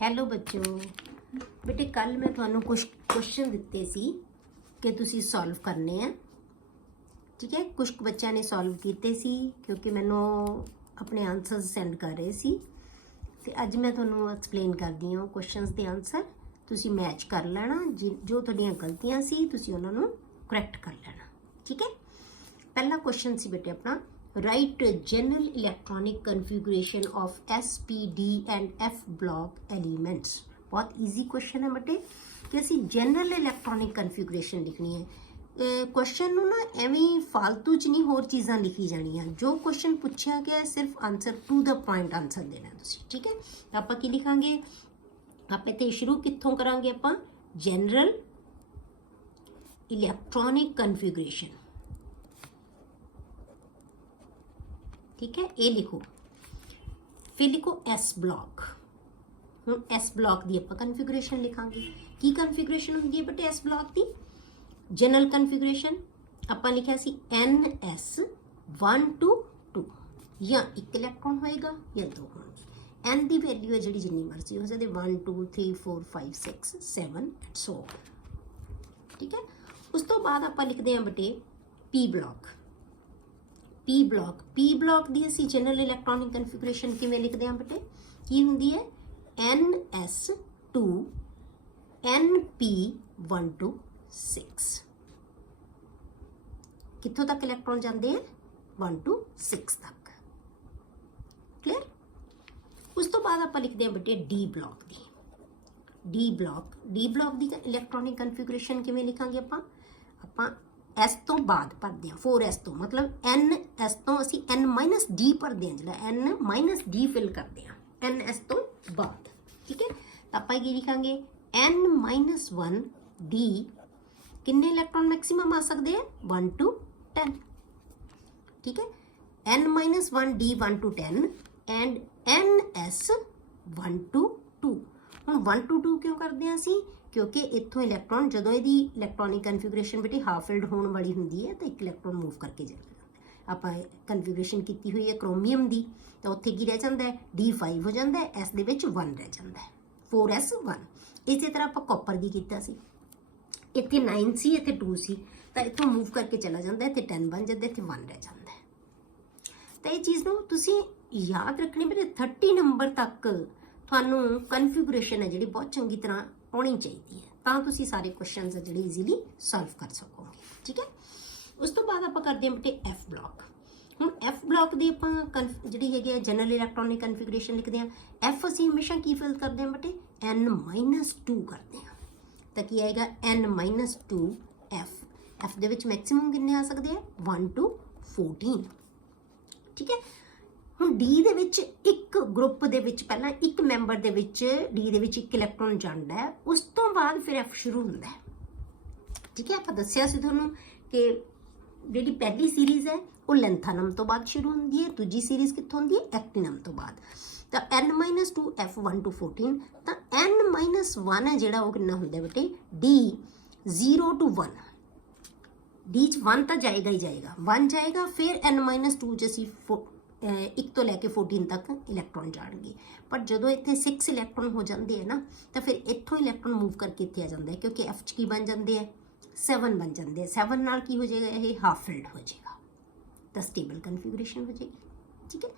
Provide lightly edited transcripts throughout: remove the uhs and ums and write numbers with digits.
Hello ਬੱਚੋ, ਬੇਟੇ ਕੱਲ ਮੈਂ ਤੁਹਾਨੂੰ ਕੁਝ ਕੁਐਸਚਨ ਦਿੱਤੇ ਸੀ ਕਿ ਤੁਸੀਂ ਸੋਲਵ ਕਰਨੇ ਆ। ਠੀਕ ਹੈ, ਕੁਝ ਬੱਚਿਆਂ ਨੇ ਸੋਲਵ ਕੀਤੇ ਸੀ ਕਿਉਂਕਿ ਮੈਨੂੰ ਆਪਣੇ ਆਨਸਰਸ ਸੈਂਡ ਕਰ ਰਹੇ ਸੀ ਤੇ ਅੱਜ ਮੈਂ ਤੁਹਾਨੂੰ ਐਕਸਪਲੇਨ ਕਰਦੀ ਹਾਂ ਕੁਐਸਚਨਸ ਦੇ ਆਨਸਰ। ਤੁਸੀਂ ਮੈਚ ਕਰ ਲੈਣਾ, ਜੋ ਤੁਹਾਡੀਆਂ ਗਲਤੀਆਂ ਸੀ ਤੁਸੀਂ ਉਹਨਾਂ ਨੂੰ ਕਰੈਕਟ ਕਰ ਲੈਣਾ। ਠੀਕ ਹੈ, ਪਹਿਲਾ ਕੁਐਸਚਨ ਸੀ ਬੇਟੇ ਆਪਣਾ, write general electronic configuration of S, P, D and F block elements। बहुत easy question है बेटे कि ਅਸੀਂ general electronic configuration ਲਿਖਣੀ ਹੈ। क्वेश्चन ਨੂੰ ना ਐਵੇਂ फालतू ਚ नहीं ਹੋਰ ਚੀਜ਼ਾਂ ਲਿਖੀ ਜਾਣੀਆਂ। ਜੋ क्वेश्चन ਪੁੱਛਿਆ ਗਿਆ ਸਿਰਫ answer to the point answer ਦੇਣਾ ਤੁਸੀਂ। ਠੀਕ ਹੈ, ਆਪਾਂ ਕੀ ਲਿਖਾਂਗੇ? ਆਪਾਂ ਇੱਥੇ ਸ਼ੁਰੂ ਕਿੱਥੋਂ ਕਰਾਂਗੇ? ਆਪਾਂ general electronic configuration। ठीक है, ये लिखो, फिर लिखो एस ब्लॉक। हम एस ब्लॉक की आप कन्फिगरेशन लिखांगे। की कन्फिगरेशन होंगी है बेटे एस ब्लॉक की? जनरल कन्फिगरेशन आप लिखा सी NS1 to 2, या एक इलैक्ट्रॉन होएगा या दो होंगे। एन की वैल्यू है जी जिन्नी मर्जी हो सकती, 1 2 3 4 5 6 7 एंड सो ऑन। ठीक है, उस तो बाद आप लिखते हैं बेटे पी ब्लॉक। पी ब्लॉक की असी जनरल इलैक्ट्रॉनिक कन्फिगरेशन किवें लिखते हैं बेटे? की होंगी है NS2 NP1 to 6। कित्थों तक इलैक्ट्रॉन जाते हैं? 1 to 6 तक। क्लियर? उस तो बाद आप लिखते हैं बेटे डी ब्लॉक की। डी ब्लॉक की इलैक्ट्रॉनिक कन्फिगरेशन किवें लिखांगे? आपां एस तो बाद भरते हैं, 4S तो मतलब NS तो असी N-D भरते हैं, जो N-D फिल करते हैं NS तो बाद। ठीक है, तो आप ये लिखांगे N-1D किन्ने इलैक्ट्रॉन मैक्सिमम आ सकते हैं? 1 to 10। ठीक है, N-1D 1 to 10 and NS 1 to 2। हम 1 to 2 क्यों करते हैं असी? क्योंकि इतों इलैक्ट्रॉन जो यदी इलैक्ट्रॉनिक कन्फिगरेशन बेटे हाफ फिल्ड होने वाली होंगी है तो एक इलैक्ट्रॉन मूव करके जाएगा। आप कन्फिगरेशन की हुई है क्रोमीयम की, तो उत्थे की रह जाता है D5 हो जाता है, S दे विच 1 रह जाता है, 4S 1। इसी तरह आप कॉपर की किया सी, इत्थे 9 सी इत्थे 2 सी, तो इतों मूव करके चला जाता है, इत्थे 10 बन जाता है, इत्थे 1 रह जाता है। तो ये चीज़ नूं तुसीं याद रखनी बेटे 30 नंबर तक तुहानूं कन्फिगरेशन है जी बहुत चंगी तरह आनी चाहिए है, तो तुसीं सारे क्वेश्चन है जी ईजीली सॉल्व कर सकोगे। ठीक है, उस तो बाद आप करते हैं बेटे एफ ब्लॉक। हम एफ ब्लॉक की आप जी है जनरल इलैक्ट्रॉनिक कन्फिगरेशन लिखते हैं। एफ असी हमेशा की फिल करते हैं बेटे N-2 करते हैं, तो की आएगा N-2 एफ दे विच मैक्सिमम किन्ने आ सकते हैं? 1 to 14। ठीक है, ਹੁਣ ਡੀ ਦੇ ਵਿੱਚ ਇੱਕ ਗਰੁੱਪ ਦੇ ਵਿੱਚ ਪਹਿਲਾਂ ਇੱਕ ਮੈਂਬਰ ਦੇ ਵਿੱਚ ਡੀ ਦੇ ਵਿੱਚ ਇੱਕ ਇਲੈਕਟ੍ਰੋਨ ਜਾਂਦਾ ਹੈ, ਉਸ ਤੋਂ ਬਾਅਦ ਫਿਰ ਐਫ ਸ਼ੁਰੂ ਹੁੰਦਾ ਹੈ। ਠੀਕ ਹੈ, ਆਪਾਂ ਦੱਸਿਆ ਸੀ ਤੁਹਾਨੂੰ ਕਿ ਜਿਹੜੀ ਪਹਿਲੀ ਸੀਰੀਜ਼ ਹੈ ਉਹ ਲੈਂਥਾਨਮ ਤੋਂ ਬਾਅਦ ਸ਼ੁਰੂ ਹੁੰਦੀ ਹੈ, ਦੂਜੀ ਸੀਰੀਜ਼ ਕਿੱਥੋਂ ਹੁੰਦੀ ਹੈ? ਐਕਟੀਨਮ ਤੋਂ ਬਾਅਦ। ਤਾਂ N-2 F 1 to 14, ਤਾਂ N-1 ਹੈ ਜਿਹੜਾ ਉਹ ਕਿੰਨਾ ਹੁੰਦਾ ਬੇਟੇ? D 0 to 1। डी 1 ਤਾਂ ਜਾਏਗਾ ਹੀ ਜਾਏਗਾ, 1 ਜਾਏਗਾ, ਫਿਰ N-2 ਚ ਅਸੀਂ 1 ਤੋਂ ਲੈ ਕੇ 14 ਤੱਕ ਇਲੈਕਟ੍ਰੋਨ ਜਾਣਗੇ। ਪਰ ਜਦੋਂ ਇੱਥੇ 6 ਇਲੈਕਟ੍ਰੋਨ ਹੋ ਜਾਂਦੇ ਹੈ ਨਾ, ਤਾਂ ਫਿਰ ਇੱਥੋਂ ਇਲੈਕਟ੍ਰੋਨ ਮੂਵ ਕਰਕੇ ਇੱਥੇ ਆ ਜਾਂਦਾ ਹੈ, ਕਿਉਂਕਿ F 'ਚ ਕੀ ਬਣ ਜਾਂਦੇ ਹੈ? 7 ਬਣ ਜਾਂਦੇ ਹੈ। 7 ਨਾਲ ਕੀ ਹੋ ਜਾਏਗਾ? ਇਹ ਹਾਫ ਫਿਲਡ ਹੋ ਜਾਏਗਾ, ਤਾਂ ਸਟੇਬਲ ਕਨਫਿਗਰੇਸ਼ਨ ਹੋ ਜਾਏਗੀ। ਠੀਕ ਹੈ,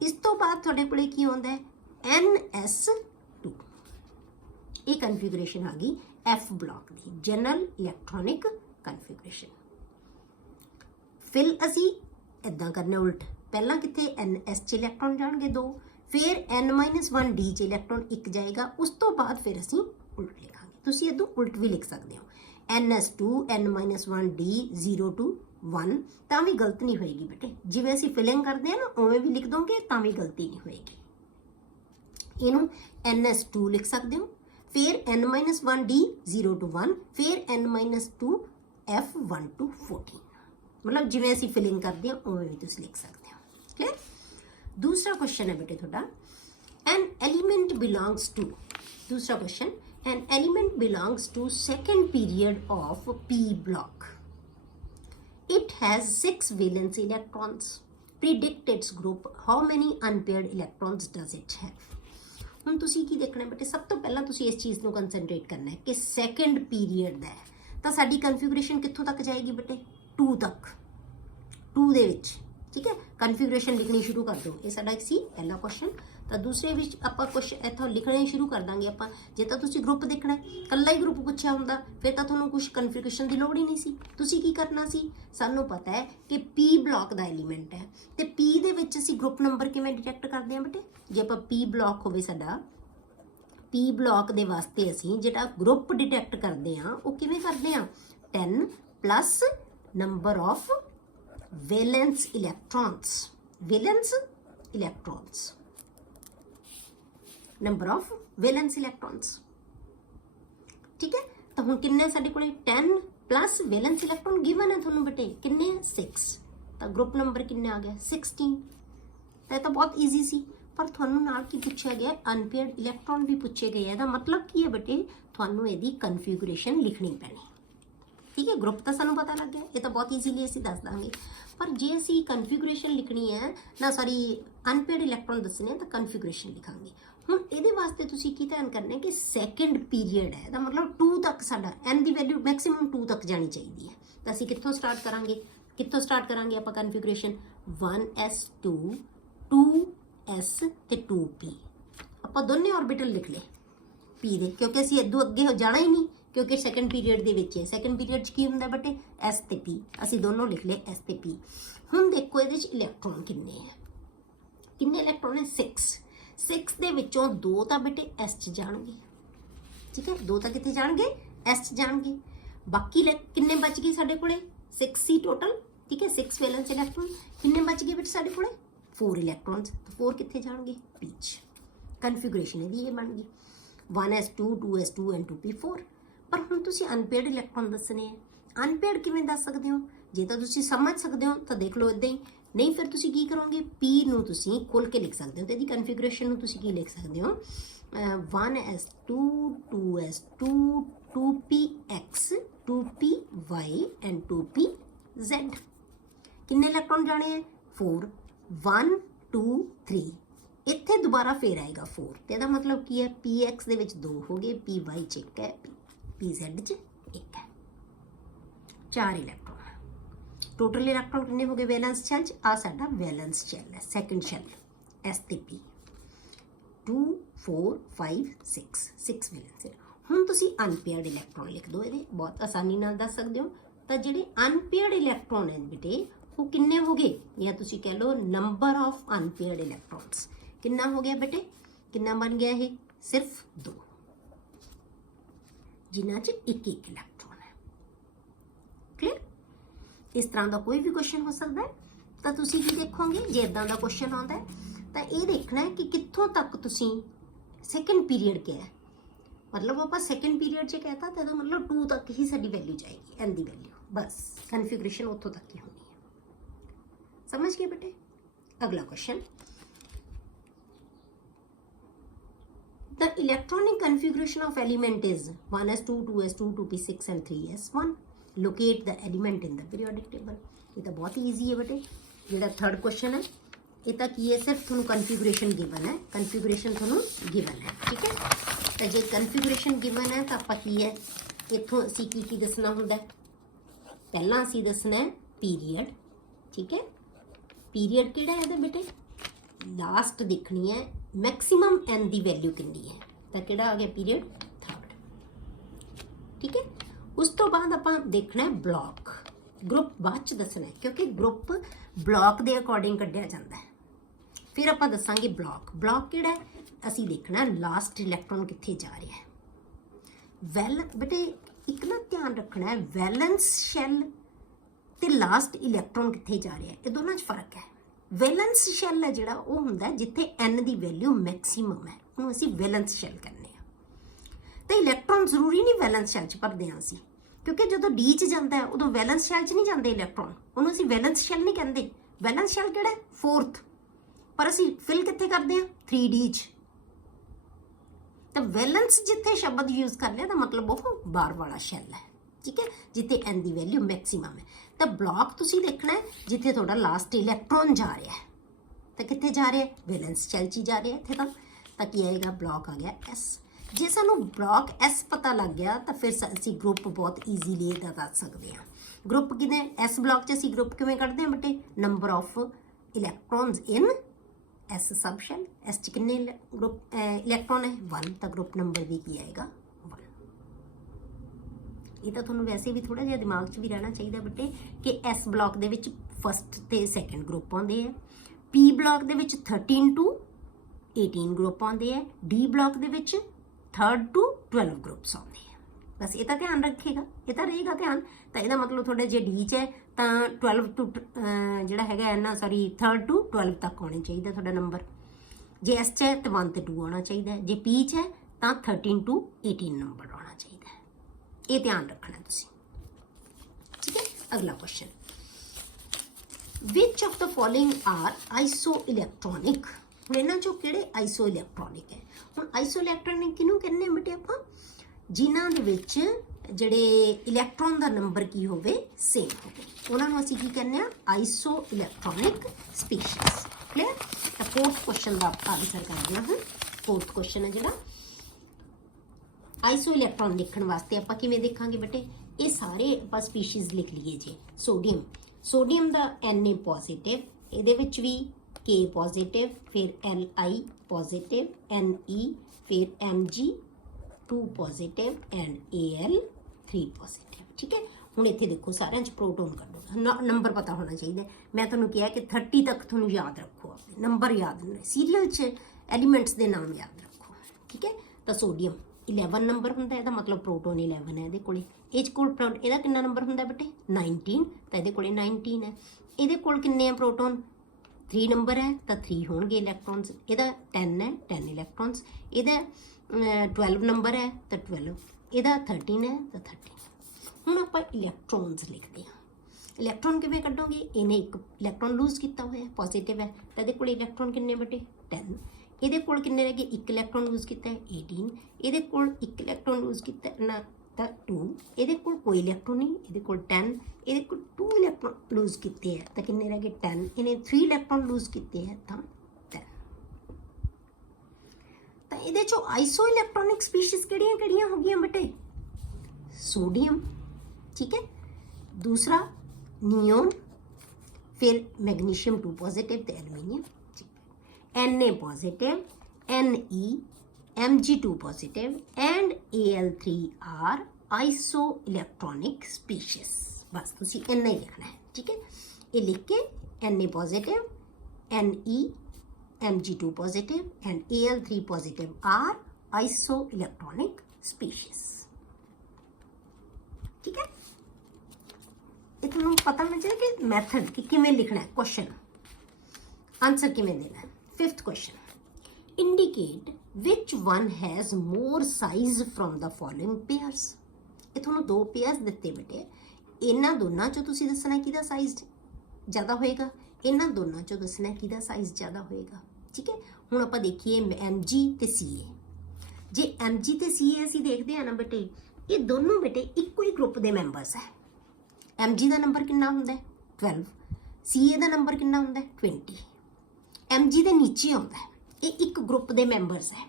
ਇਸ ਤੋਂ ਬਾਅਦ ਤੁਹਾਡੇ ਕੋਲੇ ਕੀ ਆਉਂਦਾ ਹੈ? NS2। ਇਹ ਕਨਫਿਗਰੇਸ਼ਨ ਆ ਗਈ F ਬਲੌਕ ਦੀ, ਜਨਰਲ ਇਲੈਕਟ੍ਰੋਨਿਕ कन्फिगरेशन। फिल असी इदा करने उल्ट, पहला कितने NS च इलैक्ट्रॉन जाएंगे 2, फिर N-1D च इलैक्ट्रॉन 1 जाएगा, उस तो बाद फिर असी उल्ट लिखांगे। तुसी इदों उल्ट भी लिख सकते हो, NS2 N-1D 0 to 1, तां भी गलत नहीं होएगी बेटे। जिवें असी फिलिंग करते हैं ना उवें भी लिख दोगे तां भी गलती नहीं होएगी। इनू NS2 लिख सकते हो, फिर N-1D 0 to 1, फिर N-2 F 1 to 14, मतलब जिवें असी फिलिंग करते हैं उवें भी तुसीं लिख सकते हो। क्लियर? दूसरा क्वेश्चन है बेटे थोड़ा, एन एलीमेंट बिलोंग्स टू, दूसरा question, an element belongs to second period of P block. It has 6 valence electrons. Predict its group. How many unpaired electrons does it have? ਹੁਣ ਤੁਸੀਂ ਕੀ ਦੇਖਣਾ ਬੇਟੇ, ਸਭ ਤੋਂ ਪਹਿਲਾਂ ਤੁਸੀਂ ਇਸ ਚੀਜ਼ ਨੂੰ ਕੰਸੈਂਟਰੇਟ ਕਰਨਾ ਹੈ ਕਿ ਸੈਕੰਡ ਪੀਰੀਅਡ ਦਾ ਹੈ ਤਾਂ ਸਾਡੀ ਕਨਫੀਗਰੇਸ਼ਨ ਕਿੱਥੋਂ ਤੱਕ ਜਾਏਗੀ ਬੇਟੇ, 2 ਤੱਕ, 2 ਦੇ ਵਿੱਚ, ਠੀਕ ਹੈ। ਕਨਫੀਗਰੇਸ਼ਨ ਲਿਖਣੀ ਸ਼ੁਰੂ ਕਰ ਦਿਓ, ਇਹ ਸਾਡਾ ਸੀ ਪਹਿਲਾ ਕੁਐਸਚਨ। ਤਾਂ ਦੂਸਰੇ ਵਿੱਚ ਆਪਾਂ ਕੁਛ ਇੱਥੋਂ ਲਿਖਣੇ ਸ਼ੁਰੂ ਕਰ ਦਾਂਗੇ ਆਪਾਂ। ਜੇ ਤਾਂ ਤੁਸੀਂ ਗਰੁੱਪ ਦੇਖਣਾ ਇਕੱਲਾ ਹੀ ਗਰੁੱਪ ਪੁੱਛਿਆ ਹੁੰਦਾ ਫਿਰ ਤਾਂ ਤੁਹਾਨੂੰ ਕੁਝ ਕਨਫੀਗਰੇਸ਼ਨ ਦੀ ਲੋੜ ਹੀ ਨਹੀਂ ਸੀ। ਤੁਸੀਂ ਕੀ ਕਰਨਾ ਸੀ, ਸਾਨੂੰ ਪਤਾ ਹੈ ਕਿ P ਬਲਾਕ ਦਾ ਐਲੀਮੈਂਟ ਹੈ ਤੇ P ਦੇ ਵਿੱਚ ਅਸੀਂ ਗਰੁੱਪ ਨੰਬਰ ਕਿਵੇਂ ਡਿਟੈਕਟ ਕਰਦੇ ਹਾਂ ਬੇਟੇ, ਜੇ ਆਪਾਂ P ਬਲਾਕ ਹੋਵੇ ਸਾਡਾ, P ਬਲਾਕ ਦੇ ਵਾਸਤੇ ਅਸੀਂ ਜਿਹੜਾ ਗਰੁੱਪ ਡਿਟੈਕਟ ਕਰਦੇ ਹਾਂ ਉਹ ਕਿਵੇਂ ਕਰਦੇ ਹਾਂ, 10 plus number of valence electrons, valence electrons, number of valence electrons, ਠੀਕ ਹੈ। ਤਾਂ ਹੁਣ ਕਿੰਨੇ ਸਾਡੇ ਕੋਲੇ 10 ਪਲੱਸ ਵੈਲੈਂਸ ਇਲੈਕਟ੍ਰॉन ਗਿਵਨ ਹੈ ਤੁਹਾਨੂੰ ਬੇਟੇ, ਕਿੰਨੇ 6, ਤਾਂ ਗਰੁੱਪ ਨੰਬਰ ਕਿੰਨਾ ਆ ਗਿਆ 16। ਤਾਂ ਇਹ ਤਾਂ ਬਹੁਤ ਈਜ਼ੀ ਸੀ, ਪਰ ਤੁਹਾਨੂੰ ਨਾਲ ਕੀ ਪੁੱਛਿਆ ਗਿਆ, ਅਨਪੇਅਰਡ ਇਲੈਕਟ੍ਰॉन ਵੀ ਪੁੱਛੇ ਗਏ। ਇਹਦਾ ਮਤਲਬ ਕੀ ਹੈ ਬੇਟੇ, ਤੁਹਾਨੂੰ ਇਹਦੀ ਕਨਫੀਗਰੇਸ਼ਨ ਲਿਖਣੀ ਪੈਣੀ, ਠੀਕ ਹੈ। ਗਰੁੱਪ ਤਾਂ ਸਾਨੂੰ ਪਤਾ ਲੱਗ ਗਿਆ, ਇਹ ਤਾਂ ਬਹੁਤ ਈਜ਼ੀਲੀ ਅਸੀਂ ਦੱਸ ਦਾਂਗੇ, ਪਰ ਜੇ ਅਸੀਂ ਕਨਫੀਗਰੇਸ਼ਨ ਲਿਖਣੀ ਹੈ ਨਾ, ਸਾਰੀ ਅਨਪੇਅਰਡ ਇਲੈਕਟ੍ਰॉन ਦੱਸਣੇ ਤਾਂ ਕਨਫੀਗਰੇਸ਼ਨ ਲਿਖਾਂਗੇ। ਹੁਣ ਇਹਦੇ ਵਾਸਤੇ ਤੁਸੀਂ ਕੀ ਧਿਆਨ ਕਰਨਾ ਹੈ ਕਿ ਸੈਕੰਡ ਪੀਰੀਅਡ ਹੈ, ਇਹਦਾ ਮਤਲਬ 2 ਤੱਕ ਸਾਡਾ n ਦੀ ਵੈਲਿਊ ਮੈਕਸਿਮਮ 2 ਤੱਕ ਜਾਣੀ ਚਾਹੀਦੀ ਹੈ। ਤਾਂ ਅਸੀਂ ਕਿੱਥੋਂ ਸਟਾਰਟ ਕਰਾਂਗੇ ਆਪਾਂ ਕਨਫੀਗਰੇਸ਼ਨ, 1s2 2s ਤੇ 2p, ਆਪਾਂ ਦੋਨੇ ਆਰਬਿਟਲ ਲਿਖ ਲਏ p ਦੇ, ਕਿਉਂਕਿ ਅਸੀਂ ਇਦੋਂ ਅੱਗੇ ਜਾਣਾ ਹੀ ਨਹੀਂ, ਕਿਉਂਕਿ ਸੈਕੰਡ ਪੀਰੀਅਡ ਦੇ ਵਿੱਚ ਹੈ। ਸੈਕੰਡ ਪੀਰੀਅਡ 'ਚ ਕੀ ਹੁੰਦਾ ਬੇਟੇ, s ਤੇ p, ਅਸੀਂ ਦੋਨੋਂ ਲਿਖ ਲਏ s ਤੇ p। ਹੁਣ ਦੇਖੋ ਇਹਦੇ 'ਚ ਇਲੈਕਟ੍ਰॉन ਕਿੰਨੇ ਹੈ, ਕਿੰਨੇ ਇਲੈਕਟ੍ਰॉन ਹੈ 6 ਦੇ ਵਿੱਚੋਂ 2 ਤਾਂ ਬੇਟੇ s 'ਚ ਜਾਣਗੇ, ਠੀਕ ਹੈ, 2 ਤਾਂ ਕਿੱਥੇ ਜਾਣਗੇ, s 'ਚ ਜਾਣਗੇ। ਬਾਕੀ ਕਿੰਨੇ ਬਚ ਗਏ ਸਾਡੇ ਕੋਲੇ, 6 ਸੀ ਟੋਟਲ, ਠੀਕ ਹੈ, 6 ਵੈਲੈਂਸ ਇਲੈਕਟ੍ਰॉन। ਕਿੰਨੇ ਬਚ ਗਏ ਬੇਟੇ ਸਾਡੇ ਕੋਲੇ, 4 ਇਲੈਕਟ੍ਰॉन्स, 4 ਕਿੱਥੇ ਜਾਣਗੇ, p 'ਚ। ਕਨਫੀਗਰੇਸ਼ਨ ਇਹਦੀ ਇਹ ਬਣ ਗਈ 1s2 2s2 and 2p4। ਪਰ ਹੁਣ ਤੁਸੀਂ ਅਨਪੇਅਰਡ ਇਲੈਕਟ੍ਰॉन ਦੱਸਣੇ ਆ। ਅਨਪੇਅਰਡ ਕਿਵੇਂ ਦੱਸ ਸਕਦੇ ਹੋ, ਜੇ ਤਾਂ ਤੁਸੀਂ ਸਮਝ ਸਕਦੇ ਹੋ ਤਾਂ ਦੇਖ ਲਓ ਇੱਦਾਂ ਹੀ, ਨਹੀਂ ਫਿਰ ਤੁਸੀਂ ਕੀ ਕਰੋਗੇ, P ਨੂੰ ਤੁਸੀਂ ਖੋਲ ਕੇ ਲਿਖ ਸਕਦੇ ਹੋ ਤੇ ਇਹਦੀ ਕਨਫੀਗਰੇਸ਼ਨ ਨੂੰ ਤੁਸੀਂ ਕੀ ਲਿਖ ਸਕਦੇ ਹੋ, 1s2 2s2 2px 2py and 2pz। ਕਿੰਨੇ ਇਲੈਕਟ੍ਰॉन ਜਾਣੇ ਹੈ, 4, 1 2 3, ਇੱਥੇ ਦੁਬਾਰਾ ਫੇਰ ਆਏਗਾ 4, ਤੇ ਇਹਦਾ ਮਤਲਬ ਕੀ ਹੈ, px ਦੇ ਵਿੱਚ 2 ਹੋ ਗਏ, py 'ਚ 1 ਹੈ, pz 'ਚ 1 ਹੈ, 4 ਇਲੈਕਟ੍ਰॉन। ਟੋਟਲ ਇਲੈਕਟ੍ਰॉन ਕਿੰਨੇ ਹੋ ਗਏ ਵੈਲੈਂਸ ਸ਼ੈਲ 'ਚ, ਆ ਸਾਡਾ ਵੈਲੈਂਸ ਸ਼ੈਲ ਹੈ, ਸੈਕੰਡ ਸ਼ੈਲ s ਤੇ p, 2 4 5 6 ਵੈਲੈਂਸ। ਹੁਣ ਤੁਸੀਂ ਅਨਪੇਅਰਡ ਇਲੈਕਟ੍ਰॉन ਲਿਖ ਦਿਓ, ਇਹਦੇ ਬਹੁਤ ਆਸਾਨੀ ਨਾਲ ਦੱਸ ਸਕਦੇ ਹੋ। ਤਾਂ ਜਿਹੜੇ ਅਨਪੇਅਰਡ ਇਲੈਕਟ੍ਰॉन ਹੈ ਬੇਟੇ ਉਹ ਕਿੰਨੇ ਹੋ ਗਏ, ਜਾਂ ਤੁਸੀਂ ਕਹਿ ਲਓ ਨੰਬਰ ਆਫ ਅਨਪੇਅਰਡ ਇਲੈਕਟ੍ਰॉन्स ਕਿੰਨਾ ਹੋ ਗਿਆ ਬੇਟੇ, ਕਿੰਨਾ ਬਣ ਗਿਆ ਇਹ, ਸਿਰਫ 2, ਜਿਨ੍ਹਾਂ 'ਚ ਇੱਕ ਇਲੈਕਟ੍ਰॉन ਹੈ। ਕਲੀਅਰ, ਇਸ ਤਰ੍ਹਾਂ ਦਾ ਕੋਈ ਵੀ ਕੁਐਸਚਨ ਹੋ ਸਕਦਾ ਹੈ। ਤਾਂ ਤੁਸੀਂ ਕੀ ਦੇਖੋਗੇ, ਜੇ ਇਦਾਂ ਦਾ ਕੁਐਸਚਨ ਆਉਂਦਾ ਹੈ ਤਾਂ ਇਹ ਦੇਖਣਾ ਹੈ ਕਿ ਕਿੱਥੋਂ ਤੱਕ ਤੁਸੀਂ ਸੈਕੰਡ ਪੀਰੀਅਡ ਕਿਹਾ ਹੈ, ਮਤਲਬ ਆਪਾਂ ਸੈਕੰਡ ਪੀਰੀਅਡ 'ਚ ਕਹਿਤਾ ਤਾਂ ਇਹਦਾ ਮਤਲਬ 2 ਤੱਕ ਹੀ ਸਾਡੀ ਵੈਲਿਊ ਜਾਏਗੀ, n ਦੀ ਵੈਲਿਊ, ਬਸ ਕਨਫੀਗਰੇਸ਼ਨ ਉੱਥੋਂ ਤੱਕ ਹੀ ਹੋਣੀ ਹੈ। ਸਮਝ ਗਏ ਬੇਟੇ। ਅਗਲਾ question, the electronic configuration of element is 1s2 2s2 2p6 and 3s1। locate the element in the periodic table। ਇਹ ਤਾਂ ਬਹੁਤ ਈਜ਼ੀ ਹੈ ਬੇਟੇ। ਜਿਹੜਾ ਥਰਡ ਕੁਐਸਚਨ ਹੈ ਇਹ ਤਾਂ ਕੀ ਹੈ, ਸਿਰਫ ਤੁਹਾਨੂੰ ਕਨਫੀਗਰੇਸ਼ਨ ਗਿਵਨ ਹੈ, ਕਨਫੀਗਰੇਸ਼ਨ ਤੁਹਾਨੂੰ ਗਿਵਨ ਹੈ, ਠੀਕ ਹੈ। ਤਾਂ ਜੇ ਕਨਫੀਗਰੇਸ਼ਨ ਗਿਵਨ ਹੈ ਤਾਂ ਆਪਾਂ ਕੀ ਹੈ, ਇੱਥੋਂ ਅਸੀਂ ਕੀ ਦੱਸਣਾ ਹੁੰਦਾ, ਪਹਿਲਾਂ ਅਸੀਂ ਦੱਸਣਾ ਹੈ ਪੀਰੀਅਡ, ਠੀਕ ਹੈ। ਪੀਰੀਅਡ ਕਿਹੜਾ ਹੈ ਇਹਦੇ ਬੇਟੇ, ਲਾਸਟ ਦੇਖਣੀ ਹੈ ਮੈਕਸਿਮਮ n ਦੀ ਵੈਲਿਊ ਕਿੰਨੀ ਹੈ, ਤਾਂ ਕਿਹੜਾ ਆ ਗਿਆ ਪੀਰੀਅਡ, ਥਰਡ, ਠੀਕ ਹੈ। ਉਸ ਤੋਂ ਬਾਅਦ ਆਪਾਂ ਦੇਖਣਾ ਹੈ ਬਲੌਕ, ਗਰੁੱਪ ਬਾਅਦ ਚ ਦੱਸਣਾ ਹੈ ਕਿਉਂਕਿ ਗਰੁੱਪ ਬਲੌਕ ਦੇ ਅਕੋਰਡਿੰਗ ਕੱਢਿਆ ਜਾਂਦਾ ਹੈ। ਫਿਰ ਆਪਾਂ ਦੱਸਾਂਗੇ ਬਲੌਕ ਕਿਹੜਾ ਹੈ, ਅਸੀਂ ਦੇਖਣਾ ਲਾਸਟ ਇਲੈਕਟ੍ਰॉन ਕਿੱਥੇ ਜਾ ਰਿਹਾ ਹੈ। ਬੇਟੇ ਇੱਕ ਨਾ ਧਿਆਨ ਰੱਖਣਾ ਹੈ, ਵੈਲੈਂਸ ਸ਼ੈਲ ਤੇ ਲਾਸਟ ਇਲੈਕਟ੍ਰॉन ਕਿੱਥੇ ਜਾ ਰਿਹਾ ਹੈ, ਇਹ ਦੋਨਾਂ 'ਚ ਫਰਕ ਹੈ। ਵੈਲੈਂਸ ਸ਼ੈਲ ਹੈ ਜਿਹੜਾ ਉਹ ਹੁੰਦਾ ਜਿੱਥੇ n ਦੀ ਵੈਲਿਊ ਮੈਕਸਿਮਮ ਹੈ, ਉਹਨੂੰ ਅਸੀਂ ਵੈਲੈਂਸ ਸ਼ੈਲ ਕਹਿੰਦੇ ਹਾਂ। ਤੇ ਇਲੈਕਟ੍ਰॉन ਜ਼ਰੂਰੀ ਨਹੀਂ ਵੈਲੈਂਸ ਸ਼ੈਲ 'ਚ ਭਰਦੇ ਹਾਂ ਅਸੀਂ, ਕਿਉਂਕਿ ਜਦੋਂ d 'ਚ ਜਾਂਦਾ ਹੈ ਉਦੋਂ ਵੈਲੈਂਸ ਸ਼ੈਲ 'ਚ ਨਹੀਂ ਜਾਂਦੇ ਇਲੈਕਟ੍ਰॉन, ਉਹਨੂੰ ਅਸੀਂ ਵੈਲੈਂਸ ਸ਼ੈਲ ਨਹੀਂ ਕਹਿੰਦੇ। ਵੈਲੈਂਸ ਸ਼ੈਲ ਕਿਹੜਾ ਹੈ, 4th, ਪਰ ਅਸੀਂ ਫਿਲ ਕਿੱਥੇ ਕਰਦੇ ਹਾਂ 3d 'ਚ। ਤਾਂ ਵੈਲੈਂਸ ਜਿੱਥੇ ਸ਼ਬਦ ਯੂਜ਼ ਕਰ ਲਿਆ ਤਾਂ ਮਤਲਬ ਉਹ ਬਾਰ ਵਾਲਾ ਸ਼ੈਲ ਹੈ, ਠੀਕ ਹੈ, ਜਿੱਥੇ n ਦੀ ਵੈਲਿਊ ਮੈਕਸਿਮਮ ਹੈ। ਤਾਂ ਬਲੌਕ ਤੁਸੀਂ ਦੇਖਣਾ ਹੈ ਜਿੱਥੇ ਤੁਹਾਡਾ ਲਾਸਟ ਇਲੈਕਟ੍ਰॉन ਜਾ ਰਿਹਾ ਹੈ, ਤਾਂ ਕਿੱਥੇ ਜਾ ਰਿਹਾ ਹੈ, ਵੈਲੈਂਸ ਸ਼ੈਲ 'ਚ ਜਾ ਰਿਹਾ ਇੱਥੇ। ਤਾਂ ਕੀ ਆਏਗਾ, ਬਲੌਕ ਆ ਗਿਆ S। ਜੇ ਸਾਨੂੰ ਬਲੌਕ S ਪਤਾ ਲੱਗ ਗਿਆ ਤਾਂ ਫਿਰ ਅਸੀਂ ਗਰੁੱਪ ਬਹੁਤ ਈਜ਼ੀਲੀ ਇਹਦਾ ਦੱਸ ਸਕਦੇ ਹਾਂ। ਗਰੁੱਪ ਕਿਵੇਂ, S ਬਲੌਕ 'ਚ ਅਸੀਂ ਗਰੁੱਪ ਕਿਵੇਂ ਕੱਢਦੇ ਹਾਂ ਬੇਟੇ, number of electrons in S sub shell. S 'ਚ ਕਿੰਨੇ ਗਰੁੱਪ ਇਲੈਕਟ੍ਰੋਨ ਹੈ, 1, ਤਾਂ ਗਰੁੱਪ ਨੰਬਰ ਵੀ ਕੀ ਆਏਗਾ, 1। ਇਹ ਤਾਂ ਤੁਹਾਨੂੰ ਵੈਸੇ ਵੀ ਥੋੜਾ ਜਿਹਾ ਦਿਮਾਗ 'ਚ ਵੀ ਰਹਿਣਾ ਚਾਹੀਦਾ ਬੇਟੇ ਕਿ S ਬਲੌਕ ਦੇ ਵਿੱਚ ਫਸਟ ਤੇ ਸੈਕੰਡ ਗਰੁੱਪ ਆਉਂਦੇ ਆ, P ਬਲੌਕ ਦੇ ਵਿੱਚ 13 to 18 ਗਰੁੱਪ ਆਉਂਦੇ ਆ, D ਬਲੌਕ ਦੇ ਵਿੱਚ 3rd to 12 ਗਰੁੱਪਸ ਆਉਂਦੇ ਆ। ਬਸ ਇਹ ਤਾਂ ਧਿਆਨ ਰੱਖੇਗਾ, ਇਹ ਤਾਂ ਰਹੇਗਾ ਧਿਆਨ। ਤਾਂ ਇਹਦਾ ਮਤਲਬ ਤੁਹਾਡਾ ਜੇ D 'ਚ ਹੈ ਤਾਂ 12 to ਜਿਹੜਾ ਹੈਗਾ ਨਾ, ਸੌਰੀ 3rd to 12 ਤੱਕ ਆਉਣੇ ਚਾਹੀਦਾ ਤੁਹਾਡਾ ਨੰਬਰ। ਜੇ S 'ਚ ਹੈ ਤਾਂ 1 ਤੇ 2 ਆਉਣਾ ਚਾਹੀਦਾ। ਜੇ P 'ਚ ਹੈ ਤਾਂ 13 to 18 ਨੰਬਰ ਆਉਣਾ ਚਾਹੀਦਾ ਹੈ। ਇਹ ਧਿਆਨ ਰੱਖਣਾ ਤੁਸੀਂ, ਠੀਕ ਹੈ। ਅਗਲਾ question, which of the following are isoelectronic. ਹੁਣ ਇਹਨਾਂ ਚੋਂ ਕਿਹੜੇ ਆਈਸੋਇਲੈਕਟ੍ਰੋਨਿਕ ਹੈ। ਹੁਣ ਆਈਸੋਇਲੈਕਟ੍ਰੋਨਿਕ ਕਿਹਨੂੰ ਕਹਿੰਦੇ ਬੇਟੇ ਆਪਾਂ, ਜਿਨ੍ਹਾਂ ਦੇ ਵਿੱਚ ਜਿਹੜੇ ਇਲੈਕਟ੍ਰੋਨ ਦਾ ਨੰਬਰ ਕੀ ਹੋਵੇ, ਸੇਮ ਹੋਵੇ, ਉਹਨਾਂ ਨੂੰ ਅਸੀਂ ਕੀ ਕਹਿੰਦੇ ਆ, ਆਈਸੋਇਲੈਕਟ੍ਰੋਨਿਕ ਸਪੀਸ਼ੀਜ਼। ਕਲੀਅਰ। ਤਾਂ ਫੋਰਥ ਕੁਐਸਚਨ ਦਾ ਆਨਸਰ ਕਰਦੇ ਹਾਂ ਹੁਣ। ਫੋਰਥ ਕੁਐਸਚਨ ਹੈ ਜਿਹੜਾ ਆਈਸੋਇਲੈਕਟ੍ਰੋਨ ਲਿਖਣ ਵਾਸਤੇ ਆਪਾਂ ਕਿਵੇਂ ਦੇਖਾਂਗੇ ਬੇਟੇ, ਇਹ ਸਾਰੇ ਆਪਾਂ ਸਪੀਸ਼ੀਜ਼ ਲਿਖ ਲਈਏ ਜੀ। ਸੋਡੀਅਮ ਦਾ Na ਪੋਜ਼ਿਟਿਵ, ਇਹਦੇ ਵਿੱਚ ਵੀ K ਪੋਜ਼ਿਟਿਵ, ਫਿਰ Li ਪੋਜ਼ਿਟਿਵ, Ne, ਫਿਰ Mg2 positive and Al3 positive, ਠੀਕ ਹੈ। ਹੁਣ ਇੱਥੇ ਦੇਖੋ ਸਾਰਿਆਂ 'ਚ ਪ੍ਰੋਟੋਨ ਕੱਢੋ, ਨੰਬਰ ਪਤਾ ਹੋਣਾ ਚਾਹੀਦਾ। ਮੈਂ ਤੁਹਾਨੂੰ ਕਿਹਾ ਕਿ 30 ਤੱਕ ਤੁਹਾਨੂੰ ਯਾਦ ਰੱਖੋ, ਆਪਣੇ ਨੰਬਰ ਯਾਦ ਨੇ, ਸੀਰੀਅਲ 'ਚ ਐਲੀਮੈਂਟਸ ਦੇ ਨਾਮ ਯਾਦ ਰੱਖੋ, ਠੀਕ ਹੈ। ਤਾਂ ਸੋਡੀਅਮ 11 ਨੰਬਰ ਹੁੰਦਾ, ਇਹਦਾ ਮਤਲਬ ਪ੍ਰੋਟੋਨ 11 ਹੈ ਇਹਦੇ ਕੋਲੇ। ਇਹ ਕੋਲ ਇਹਦਾ ਕਿੰਨਾ ਨੰਬਰ ਹੁੰਦਾ ਬੇਟੇ, 19, ਤਾਂ ਇਹਦੇ ਕੋਲੇ 19 ਹੈ। ਇਹਦੇ ਕੋਲ ਕਿੰਨੇ ਆ ਪ੍ਰੋਟੋਨ, 3 ਨੰਬਰ ਹੈ ਤਾਂ 3 ਹੋਣਗੇ ਇਲੈਕਟ੍ਰੋਨਸ। ਇਹਦਾ 10 ਹੈ, 10 ਇਲੈਕਟ੍ਰੋਨਸ। ਇਹਦਾ 12 ਨੰਬਰ ਹੈ ਤਾਂ 12, ਇਹਦਾ 13 ਹੈ ਤਾਂ 13। ਹੁਣ ਆਪਾਂ ਇਲੈਕਟ੍ਰੋਨਸ ਲਿਖਦੇ ਹਾਂ। ਇਲੈਕਟ੍ਰੋਨ ਕਿਵੇਂ ਕੱਢੋਗੇ, ਇਹਨੇ ਇੱਕ ਇਲੈਕਟ੍ਰੋਨ ਲੂਜ਼ ਕੀਤਾ ਹੋਇਆ, ਪੋਜ਼ਿਟਿਵ ਹੈ, ਤਾਂ ਇਹਦੇ ਕੋਲ ਇਲੈਕਟ੍ਰੋਨ ਕਿੰਨੇ ਬੇਟੇ, 10। ਇਹਦੇ ਕੋਲ ਕਿੰਨੇ ਰਹਿ ਗਏ, ਇੱਕ ਇਲੈਕਟ੍ਰੋਨ ਲੂਜ਼ ਕੀਤਾ ਹੈ, 18। ਇਹਦੇ ਕੋਲ ਇੱਕ ਇਲੈਕਟ੍ਰੋਨ ਲੂਜ਼ ਕੀਤਾ ਨਾ ਤਾਂ 2। ਇਹਦੇ ਕੋਲ ਕੋਈ ਇਲੈਕਟ੍ਰੋਨ ਨਹੀਂ, ਇਹਦੇ ਕੋਲ 10। ਇਹਦੇ ਕੋਲ 2 ਇਲੈਕਟ੍ਰੋਨ ਲੂਜ਼ ਕੀਤੇ ਹੈ ਤਾਂ ਕਿੰਨੇ ਰਹਿ ਗਏ, 10। ਇਹਨੇ 3 ਇਲੈਕਟ੍ਰੋਨ ਲੂਜ਼ ਕੀਤੇ ਹੈ ਤਾਂ 10। ਤਾਂ ਇਹਦੇ ਚੋਂ ਆਈਸੋ ਇਲੈਕਟ੍ਰੋਨਿਕ ਸਪੀਸ਼ੀਜ਼ ਕਿਹੜੀਆਂ ਕਿਹੜੀਆਂ ਹੋ ਗਈਆਂ ਬੇਟੇ, ਸੋਡੀਅਮ, ਠੀਕ ਹੈ, ਦੂਸਰਾ ਨਿਓਨ, ਫਿਰ ਮੈਗਨੀਸ਼ੀਅਮ 2 ਪੋਜ਼ਿਟਿਵ ਤੇ aluminium, Na positive, Ne, Mg2 positive and Al3 are isoelectronic species। बस तुसी इन्ना ही लिखना है, ठीक है। ये लिख के Na positive, Ne, Mg2 positive and Al3 positive are isoelectronic species, ठीक है। ये तुहानू पता होना चाहिए कि मैथड कि किवें लिखना है, क्वेश्चन आंसर किवें देना है। Fifth question, indicate which one has more size from the following pairs. ये तुहानू 2 पेयर्स दिते बेटे, इन्हां दोनों चों तुसीं दसना किहदा साइज ज़्यादा होएगा, इन्हां दोनों चों दसना किहदा साइज ज़्यादा होएगा, ठीक है। हुण आपां देखिए Mg ते Ca। जे Mg ते Ca असीं देखदे हां ना बेटे, ये दोनों बेटे इक्को ही ग्रुप दे मैंबर्स है। Mg दा नंबर कितना हुंदा है, 12। Ca दा नंबर कितना हुंदा है, 20। Mg ਦੇ ਨੀਚੇ ਆਉਂਦਾ ਹੈ, ਇਹ ਇੱਕ ਗਰੁੱਪ ਦੇ ਮੈਂਬਰਸ ਹੈ,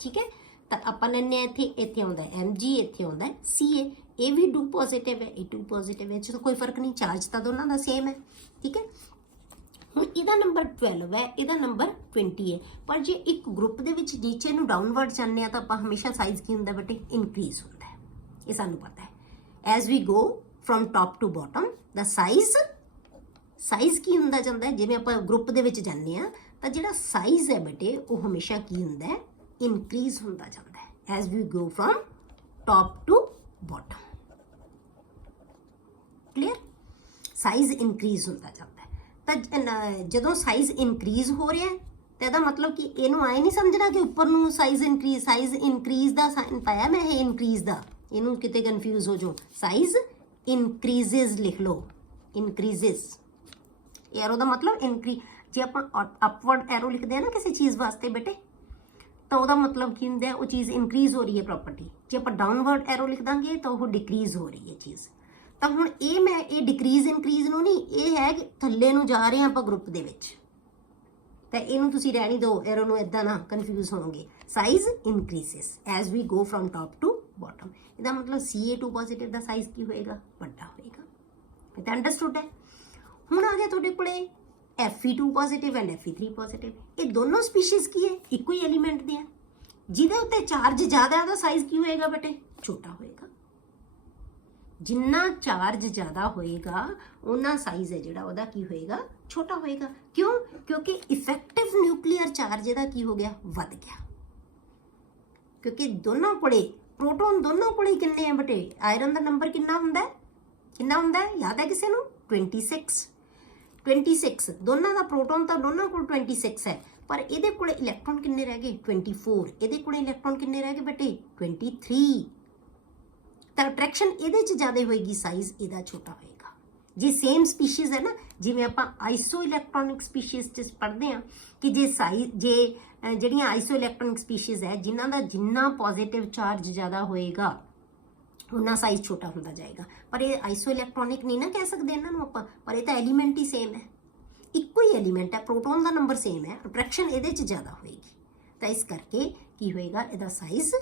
ਠੀਕ ਹੈ। ਤਾਂ ਆਪਾਂ ਲੈਣੇ ਇੱਥੇ ਆਉਂਦਾ ਹੈ Mg, ਇੱਥੇ ਆਉਂਦਾ ਹੈ Ca। ਇਹ ਵੀ 2 ਪੋਜ਼ਿਟਿਵ ਹੈ, ਇਹ 2 ਪੋਜ਼ਿਟਿਵ ਹੈ, ਇਹ 'ਚ ਤਾਂ ਕੋਈ ਫਰਕ ਨਹੀਂ, ਚਾਰਜ ਤਾਂ ਦੋਨਾਂ ਦਾ ਸੇਮ ਹੈ, ਠੀਕ ਹੈ। ਹੁਣ ਇਹਦਾ ਨੰਬਰ 12 ਹੈ, ਇਹਦਾ ਨੰਬਰ 20 ਹੈ, ਪਰ ਜੇ ਇੱਕ ਗਰੁੱਪ ਦੇ ਵਿੱਚ ਨੀਚੇ ਨੂੰ ਡਾਊਨਵਰਡ ਜਾਂਦੇ ਆ ਤਾਂ ਆਪਾਂ ਹਮੇਸ਼ਾ ਸਾਈਜ਼ ਕੀ ਹੁੰਦਾ ਬੇਟੇ, ਇਨਕਰੀਜ਼ ਹੁੰਦਾ ਹੈ, ਇਹ ਸਾਨੂੰ ਪਤਾ ਹੈ। As we go from top to bottom ਦਾ ਸਾਈਜ਼ ਕੀ ਹੁੰਦਾ ਜਾਂਦਾ ਹੈ, ਜਿਵੇਂ ਆਪਾਂ ਗਰੁੱਪ ਦੇ ਵਿੱਚ ਜਾਂਦੇ ਆ ਤਾਂ ਜਿਹੜਾ ਸਾਈਜ਼ ਹੈ ਬੇਟੇ ਉਹ ਹਮੇਸ਼ਾ ਕੀ ਹੁੰਦਾ ਹੈ, ਇਨਕਰੀਜ਼ ਹੁੰਦਾ ਜਾਂਦਾ ਹੈ, as we go from top to bottom. Clear, size increase ਹੁੰਦਾ ਜਾਂਦਾ ਹੈ। ਤਾਂ ਜਦੋਂ ਸਾਈਜ਼ ਇਨਕਰੀਜ਼ ਹੋ ਰਿਹਾ ਤਾਂ ਇਹਦਾ ਮਤਲਬ ਕਿ ਇਹਨੂੰ ਆਏ ਨਹੀਂ ਸਮਝਣਾ ਕਿ ਉੱਪਰ ਨੂੰ ਸਾਈਜ਼ ਇਨਕਰੀਜ਼ ਦਾ ਸਾਈਨ ਪਾਇਆ ਮੈਂ, ਇਹ ਇਨਕਰੀਜ਼ ਦਾ, ਇਹਨੂੰ ਕਿਤੇ ਕਨਫਿਊਜ਼ ਹੋ ਜਾਓ। ਸਾਈਜ਼ ਇਨਕਰੀਜ਼ਸ ਲਿਖ ਲਓ, ਇਨਕਰੀਜ਼ਸ। एरो का मतलब इनक्री, जे आप अपवर्ड एरो लिखते हैं ना किसी चीज़ वास्ते बेटे, तो वह मतलब की होंगे वो चीज़ इनक्रीज़ हो रही है प्रॉपर्टी। जे आप डाउनवर्ड एरो लिख देंगे तो वह डिक्रीज़ हो रही है चीज़। तो हुण ये मैं ये डिक्रीज़ इनक्रीज़ नूं नहीं, ये है कि थल्ले नूं जा रहे हैं आप ग्रुप दे विच, ਤਾਂ ਇਹਨੂੰ ਤੁਸੀਂ ਰਹਿਣੀ ਦਿਓ, ਐਰੋ ਨੂੰ ਇਦਾਂ ਨਾ ਕਨਫਿਊਜ਼ ਹੋਣਗੇ। Size increases as we go from top to bottom. ਇਹਦਾ ਮਤਲਬ Ca2 ਪੋਜ਼ਿਟਿਵ ਦਾ ਸਾਈਜ਼ ਕੀ ਹੋਏਗਾ? ਵੱਡਾ ਹੋਏਗਾ। ਇਹ ਤਾਂ ਅੰਡਰਸਟੂਡ ਹੈ। ਹੁਣ ਆ ਗਿਆ ਤੁਹਾਡੇ ਕੋਲੇ Fe2 positive and Fe3 positive. ਇਹ ਦੋਨੋਂ ਸਪੀਸ਼ੀਜ਼ ਕੀ ਹੈ? ਇੱਕੋ ਹੀ ਐਲੀਮੈਂਟ ਦੇ ਆ। ਜਿਹਦੇ ਉੱਤੇ ਚਾਰਜ ਜ਼ਿਆਦਾ ਉਹਦਾ ਸਾਈਜ਼ ਕੀ ਹੋਏਗਾ ਬੇਟੇ? ਛੋਟਾ ਹੋਏਗਾ। ਜਿੰਨਾ ਚਾਰਜ ਜ਼ਿਆਦਾ ਹੋਏਗਾ ਉਹਨਾਂ ਸਾਈਜ਼ ਹੈ ਜਿਹੜਾ ਉਹਦਾ ਕੀ ਹੋਏਗਾ? ਛੋਟਾ ਹੋਏਗਾ। ਕਿਉਂ? ਕਿਉਂਕਿ ਇਫੈਕਟਿਵ ਨਿਊਕਲੀਅਰ ਚਾਰਜ ਇਹਦਾ ਕੀ ਹੋ ਗਿਆ? ਵੱਧ ਗਿਆ। ਕਿਉਂਕਿ ਦੋਨੋਂ ਕੋਲੇ ਪ੍ਰੋਟੋਨ ਦੋਨੋਂ ਕੋਲੇ ਕਿੰਨੇ ਆ ਬੇਟੇ? ਆਇਰਨ ਦਾ ਨੰਬਰ ਕਿੰਨਾ ਹੁੰਦਾ ਹੈ? ਕਿੰਨਾ ਹੁੰਦਾ ਹੈ? ਯਾਦ ਹੈ ਕਿਸੇ ਨੂੰ? 26 ਦੋਨਾਂ ਦਾ ਪ੍ਰੋਟੋਨ ਤਾਂ ਦੋਨਾਂ ਕੋਲ 26 ਹੈ, ਪਰ ਇਹਦੇ ਕੋਲੇ ਇਲੈਕਟ੍ਰੋਨ ਕਿੰਨੇ ਰਹਿ ਗਏ? 24। ਇਹਦੇ ਕੋਲੇ ਇਲੈਕਟ੍ਰੋਨ ਕਿੰਨੇ ਰਹਿ ਗਏ ਬੇਟੇ? 23। ਤਾਂ ਅਟਰੈਕਸ਼ਨ ਇਹਦੇ 'ਚ ਜ਼ਿਆਦਾ ਹੋਏਗੀ, ਸਾਈਜ਼ ਇਹਦਾ ਛੋਟਾ ਹੋਏਗਾ। ਜੇ ਸੇਮ ਸਪੀਸ਼ੀਜ਼ ਹੈ ਨਾ, ਜਿਵੇਂ ਆਪਾਂ ਆਈਸੋ ਇਲੈਕਟ੍ਰੋਨਿਕ ਸਪੀਸ਼ੀਜ਼ 'ਚ ਪੜ੍ਹਦੇ ਹਾਂ ਕਿ ਜੇ ਜਿਹੜੀਆਂ ਆਈਸੋ ਇਲੈਕਟ੍ਰੋਨਿਕ ਸਪੀਸ਼ੀਜ਼ ਹੈ ਜਿਨ੍ਹਾਂ ਦਾ ਜਿੰਨਾ ਪੋਜ਼ਿਟਿਵ ਚਾਰਜ ਜ਼ਿਆਦਾ ਹੋਏਗਾ ਉਨਾ ਸਾਈਜ਼ ਛੋਟਾ ਹੁੰਦਾ ਜਾਏਗਾ। ਪਰ ਇਹ ਆਈਸੋ ਇਲੈਕਟ੍ਰੋਨਿਕ ਨਹੀਂ ਨਾ ਕਹਿ ਸਕਦੇ ਇਹਨਾਂ ਨੂੰ ਆਪਾਂ, ਪਰ ਇਹ ਤਾਂ ਐਲੀਮੈਂਟ ਹੀ ਸੇਮ ਹੈ, ਇੱਕੋ ਹੀ ਐਲੀਮੈਂਟ ਹੈ, ਪ੍ਰੋਟੋਨ ਦਾ ਨੰਬਰ ਸੇਮ ਹੈ, ਅਟਰੈਕਸ਼ਨ ਇਹਦੇ 'ਚ ਜ਼ਿਆਦਾ ਹੋਏਗੀ। ਤਾਂ ਇਸ ਕਰਕੇ ਕੀ ਹੋਏਗਾ? ਇਹਦਾ ਸਾਈਜ਼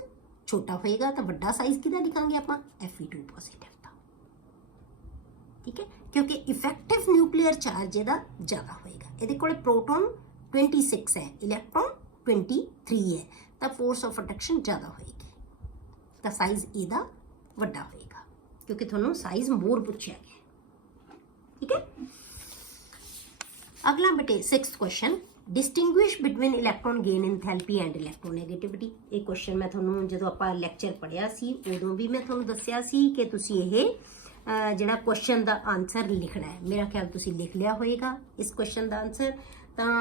ਛੋਟਾ ਹੋਏਗਾ। ਤਾਂ ਵੱਡਾ ਸਾਈਜ਼ ਕਿਹਦਾ ਲਿਖਾਂਗੇ ਆਪਾਂ? Fe2 ਪੋਜ਼ਿਟਿਵ ਦਾ। ਠੀਕ ਹੈ, ਕਿਉਂਕਿ ਇਫੈਕਟਿਵ ਨਿਊਕਲੀਅਰ ਚਾਰਜ ਇਹਦਾ ਜ਼ਿਆਦਾ ਹੋਏਗਾ। ਇਹਦੇ ਕੋਲੇ ਪ੍ਰੋਟੋਨ 26 ਹੈ, ਇਲੈਕਟ੍ਰੋਨ 23 ਹੈ, ਤਾਂ ਫੋਰਸ ਆਫ ਅਟਰੈਕਸ਼ਨ ਜ਼ਿਆਦਾ ਹੋਏਗੀ, ਤਾਂ ਸਾਈਜ਼ ਇਹਦਾ ਵੱਡਾ ਹੋਏਗਾ, ਕਿਉਂਕਿ ਤੁਹਾਨੂੰ ਸਾਈਜ਼ ਮੋਰ ਪੁੱਛਿਆ ਗਿਆ। ਠੀਕ ਹੈ। ਅਗਲਾ ਬੇਟੇ 6th question, distinguish between electron gain enthalpy and electronegativity. ये क्वेश्चन मैं थोनों जो आपां लैक्चर पढ़िया सी उदों भी मैं थोनों दस्सिया सी कि तुसी ये जिहड़ा क्वेश्चन दा आंसर लिखना है। मेरा ख्याल तुसी लिख लिया होएगा इस क्वेश्चन दा आंसर। तां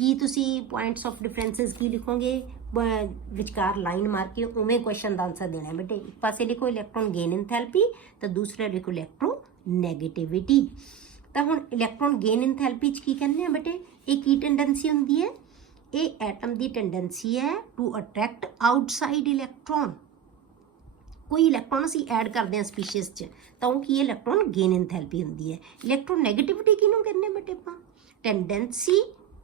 की तुसी पॉइंट्स ऑफ डिफरेंसिस की लिखोगे? विचकार लाइन मार के उवें क्वेश्चन दा आंसर देना है बेटे। एक पासे लिखो इलैक्ट्रॉन गेन एंथैल्पी, तो दूसरा लिखो इलैक्ट्रोनेगेटिविटी। तो हुण इलैक्ट्रॉन गेन एंथैल्पी च की कहने हैं बेटे? ये की टेंडेंसी होंदी है? ये एटम की टेंडेंसी है टू अट्रैक्ट आउटसाइड इलैक्ट्रॉन। कोई इलैक्ट्रॉन असीं ऐड करते हैं स्पीशीज़ च, तो वो की इलैक्ट्रॉन गेन एंथैल्पी होंदी है। इलैक्ट्रोनेगेटिविटी किहनूं कहने हैं बेटे आपां? Tendency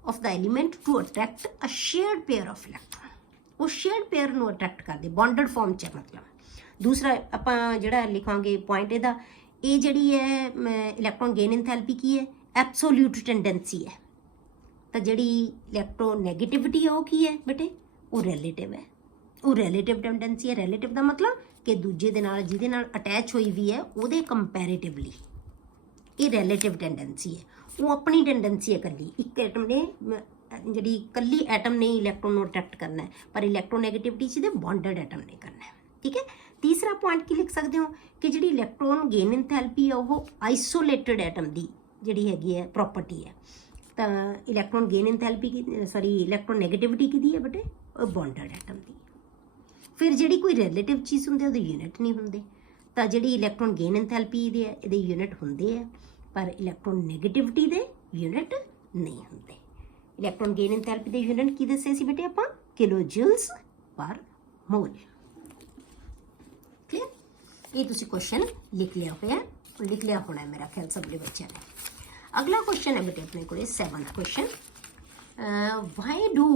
of the element to attract a shared pair of electron. वो शेयर्ड पेयर नूं अट्रैक्ट करदे, बॉन्डड फॉर्म च मतलब। दूसरा आपां जिहड़ा लिखांगे पॉइंट इहदा, ये जिहड़ी है इलैक्ट्रॉन गेन एंथैल्पी की है? एब्सोल्यूट टेंडेंसी है। तो जिहड़ी इलैक्ट्रोनेगेटिविटी है वो की है बेटे? वो रिलेटिव है, वो रिलेटिव टेंडेंसी है। रिलेटिव का मतलब कि दूजे दे नाल जिहदे नाल अटैच हुई भी है उहदे कंपैरेटिवली ये रिलेटिव टेंडेंसी है। वो अपनी टेंडेंसी है कल्ली, एक एटम ने जिहड़ी कल्ली एटम ने इलैक्ट्रॉन नूं अट्रैक्ट करना है, पर इलैक्ट्रोनेगेटिविटी च बॉन्डड एटम ने करना है। ठीक है। तीसरा पॉइंट की लिख सकते हो कि जिहड़ी इलैक्ट्रॉन गेन एंथैल्पी है वो आइसोलेटेड एटम की जिहड़ी हैगी है प्रॉपर्टी है। तो इलैक्ट्रॉन गेन एंथैल्पी की इलैक्ट्रोनेगेटिविटी की है बेटे? बॉन्डड एटम की। फिर जिहड़ी कोई रिलेटिव चीज़ होंदी उहदे यूनिट नहीं होंदे। तो जिहड़ी इलैक्ट्रॉन गेन एंथैल्पी दे इहदे यूनिट होंदे है, पर इलैक्ट्रोनेगेटिविटी दे यूनिट नहीं होंदे। इलैक्ट्रॉन गेन एंथैल्पी दे यूनिट की दस्से सी बेटे आपां? किलोजूल्स पर मोल। क्लियर? ये तुसी क्वेश्चन लिख लिया होना है मेरा ख्याल सब बच्चों ने। अगला क्वेश्चन है बेटे अपने को 7th question, why do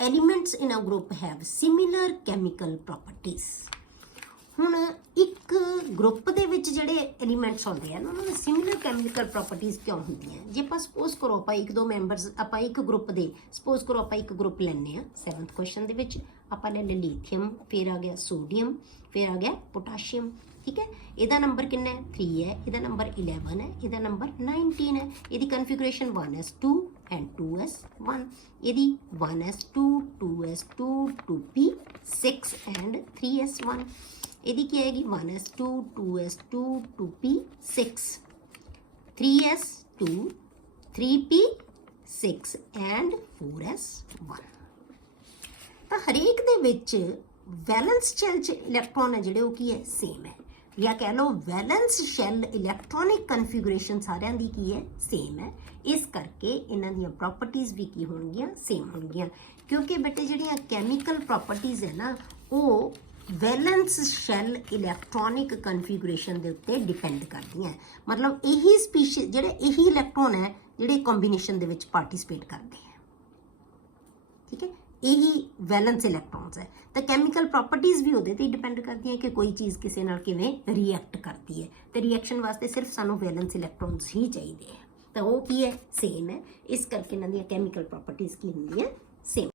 elements in a group have similar chemical properties. हुण एक ग्रुप दे विच जिहड़े एलीमेंट्स होंदे हैं उन्हां दे सिमिलर कैमिकल प्रॉपर्टीज क्यों होंदियां? जे आपां सपोज करो आपां एक दो मैंबरस आपां एक ग्रुप दे सपोज करो आपां एक ग्रुप लैने आ 7th क्वेश्चन दे विच आपां ले लिथियम, फिर आ गया सोडियम, फिर आ गया पोटाशियम। ठीक है। इहदा नंबर कितना है? 3 है। इहदा नंबर 11 है। इहदा नंबर 19 है। इहदी कन्फिगरेशन 1s2 एंड 2s1। इहदी 1s2 2s2 2p6 and 3s1। इहदी की आएगी 1s2 2s2 2p6 3s2 3p6 and 4s1। तो हरेक दे विच वैलेंस शैल च इलैक्ट्रॉन है जिहड़े वो की है? सेम है, या कह लो वैलेंस शैल इलैक्ट्रॉनिक कन्फिगरेशन सारिਆਂ ਦੀ की है? सेम है। इस करके इन्हां ਦੀਆਂ प्रॉपर्टीज भी की होणगीਆਂ? सेम होणगीਆਂ। क्योंकि बेटे जिहड़ियां कैमिकल प्रॉपर्टीज है ना वो वैलेंस शैल इलैक्ट्रॉनिक कन्फिगरेशन के उत्ते डिपेंड करदियां। मतलब यही स्पीशीज जिहड़े यही इलैक्ट्रॉन है जिहड़े कॉम्बीनेशन दे विच पार्टिसिपेट करते हैं। ਠੀਕ ਹੈ, ਇਹੀ ਵੈਲੈਂਸ ਇਲੈਕਟ੍ਰੋਨਸ ਹੈ। ਤਾਂ ਕੈਮੀਕਲ ਪ੍ਰੋਪਰਟੀਜ਼ ਵੀ ਉਹਦੇ ਤੇ ਹੀ ਡਿਪੈਂਡ ਕਰਦੀਆਂ ਕਿ ਕੋਈ ਚੀਜ਼ ਕਿਸੇ ਨਾਲ ਕਿਵੇਂ ਰਿਐਕਟ ਕਰਦੀ ਹੈ, ਤੇ ਰਿਐਕਸ਼ਨ ਵਾਸਤੇ ਸਿਰਫ ਸਾਨੂੰ ਵੈਲੈਂਸ ਇਲੈਕਟ੍ਰੋਨਸ ਹੀ ਚਾਹੀਦੇ ਆ। ਤਾਂ ਉਹ ਕੀ ਹੈ, ਸੇਮ ਹੈ। ਇਸ ਕਰਕੇ ਇਹਨਾਂ ਦੀਆਂ ਕੈਮੀਕਲ ਪ੍ਰੋਪਰਟੀਜ਼ ਕੀ ਹੁੰਦੀਆਂ, ਸੇਮ।